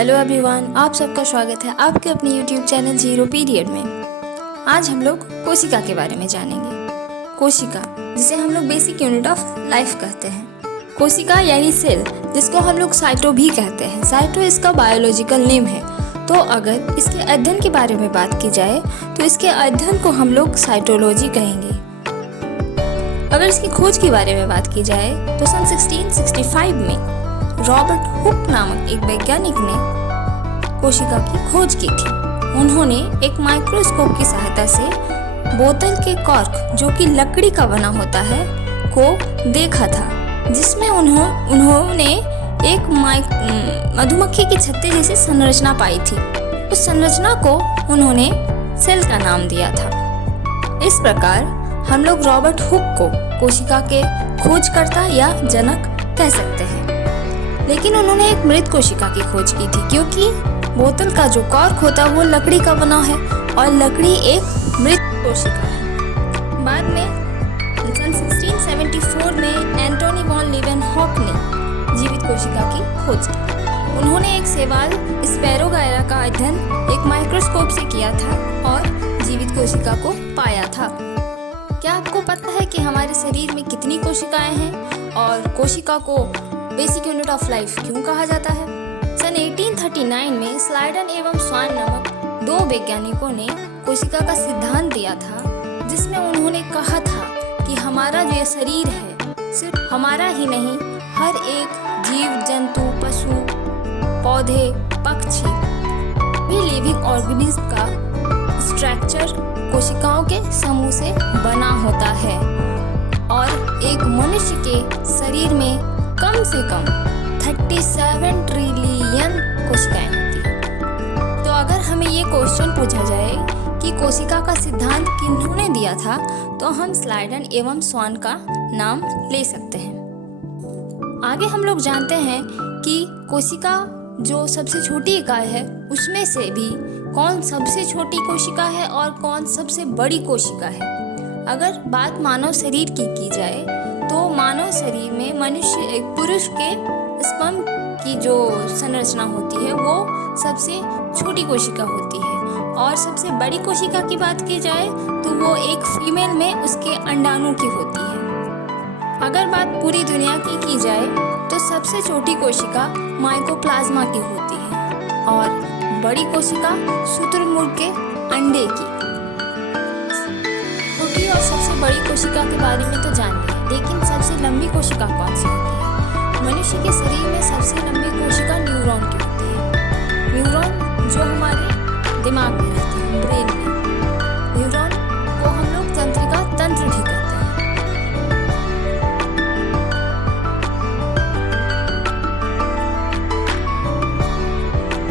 Hello everyone, आप सबका स्वागत है आपके अपने यूट्यूब चैनल जीरो पीरियड में। आज हम लोग कोशिका के बारे में जानेंगे। कोशिका, जिसे हम लोग बेसिक यूनिट ऑफ लाइफ कहते हैं। कोशिका यानी सेल, जिसको हम लोग साइटो भी कहते हैं। साइटो इसका बायोलॉजिकल नेम है। तो अगर इसके अध्ययन के बारे में बात की जाए तो इसके अध्ययन को हम लोग साइटोलॉजी कहेंगे। अगर इसकी खोज के बारे में बात की जाए तो सन 1665 में रॉबर्ट हुक नामक एक वैज्ञानिक ने कोशिका की खोज की थी। उन्होंने एक माइक्रोस्कोप की सहायता से बोतल के कॉर्क, जो कि लकड़ी का बना होता है, को देखा था, जिसमें उन्होंने एक मधुमक्खी की छत्ते जैसी संरचना पाई थी। उस संरचना को उन्होंने सेल का नाम दिया था। इस प्रकार हम लोग रॉबर्ट हुक को कोशिका के खोजकर्ता या जनक कह सकते हैं। लेकिन उन्होंने एक मृत कोशिका की खोज की थी, क्योंकि बोतल का जो कॉर्क होता है वो लकड़ी का बना है और लकड़ी एक मृत कोशिका है। बाद में सन 1674 में एंटोनी वॉन लीवेनहॉक ने जीवित कोशिका की खोज की। उन्होंने एक शैवाल स्पैरोगायरा का अध्ययन एक माइक्रोस्कोप से किया था और जीवित कोशिका को पाया था। क्या आपको पता है कि हमारे शरीर में कितनी कोशिकाएं हैं और कोशिका को बेसिक यूनिट ऑफ लाइफ क्यों कहा जाता है? सन 1839 में स्लाइडन एवं स्वान नामक दो वैज्ञानिकों ने कोशिका का सिद्धांत दिया था, जिसमें उन्होंने कहा था कि हमारा जो शरीर है सिर्फ हमारा ही नहीं, हर एक जीव जंतु, पशु, पौधे, पक्षी भी लिविंग ऑर्गेनिज्म का स्ट्रक्चर कोशिकाओं के समूह से बना होता है और एक मनुष्य के शरीर में कम से कम 37 ट्रिलियन कोशिकाएं होती हैं। तो अगर हमें ये क्वेश्चन पूछा जाए कि कोशिका का सिद्धांत किन्होंने दिया था, तो हम स्लाइडन एवं स्वान का नाम ले सकते हैं। आगे हम लोग जानते हैं कि कोशिका जो सबसे छोटी इकाई है, उसमें से भी कौन सबसे छोटी कोशिका है और कौन सबसे बड़ी कोशिका है। अगर बात मानव शरीर की जाए तो मानव शरीर में मनुष्य एक पुरुष के स्पर्म की जो संरचना होती है वो सबसे छोटी कोशिका होती है, और सबसे बड़ी कोशिका की बात की जाए तो वो एक फीमेल में उसके अंडाणु की होती है। अगर बात पूरी दुनिया की जाए तो सबसे छोटी कोशिका माइकोप्लाज्मा की होती है और बड़ी कोशिका शुतुरमुर्ग के अंडे की। छोटी और सबसे बड़ी कोशिका के बारे में तो जान लिया, लेकिन सबसे लंबी कोशिका कौन सी होती है? मनुष्य के शरीर में सबसे लंबी कोशिका न्यूरॉन की होती है। न्यूरॉन जो हमारे दिमाग में रहती है, ब्रेन में।